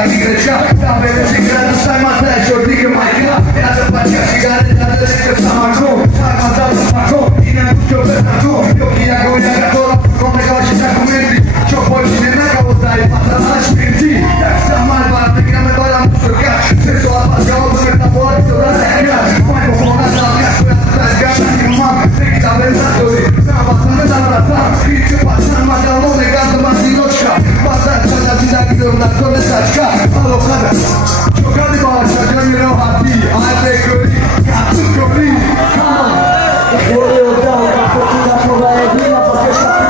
lagi kerja tak beres segera selesai masa shorty ke Michael ada banyak segala ada bersamaku sama sama aku ini aku coba aku yogi aku yang tolak kau mereka kita komedi coba sini nak kau dari pasal asmenti sama banget kita membalas surga sesuatu apa kau bertabur surat saya main bola sama aku yang terjaga di rumah kita bersatu sama sama sama kita pasang mata lo legal masih loca pasal saja tidak kita nak kau saja kalau kada coba di bawah saja ni hati ada kau kau kau boleh tahu apa kita coba ini apa kita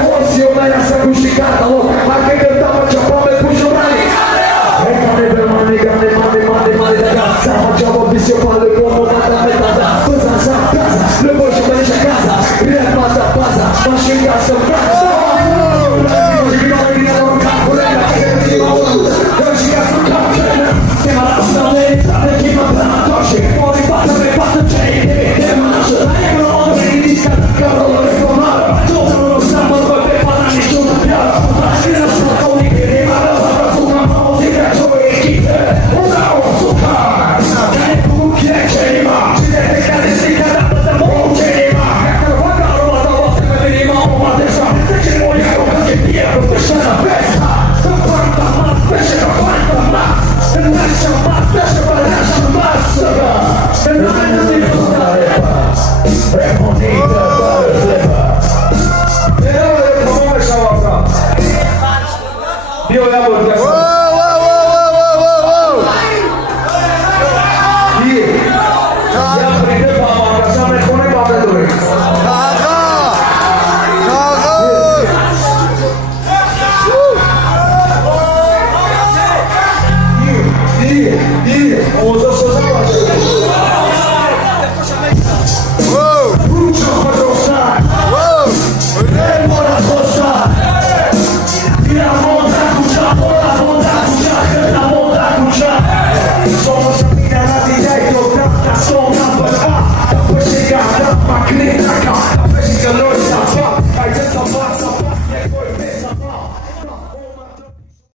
Emozione, essa buscada,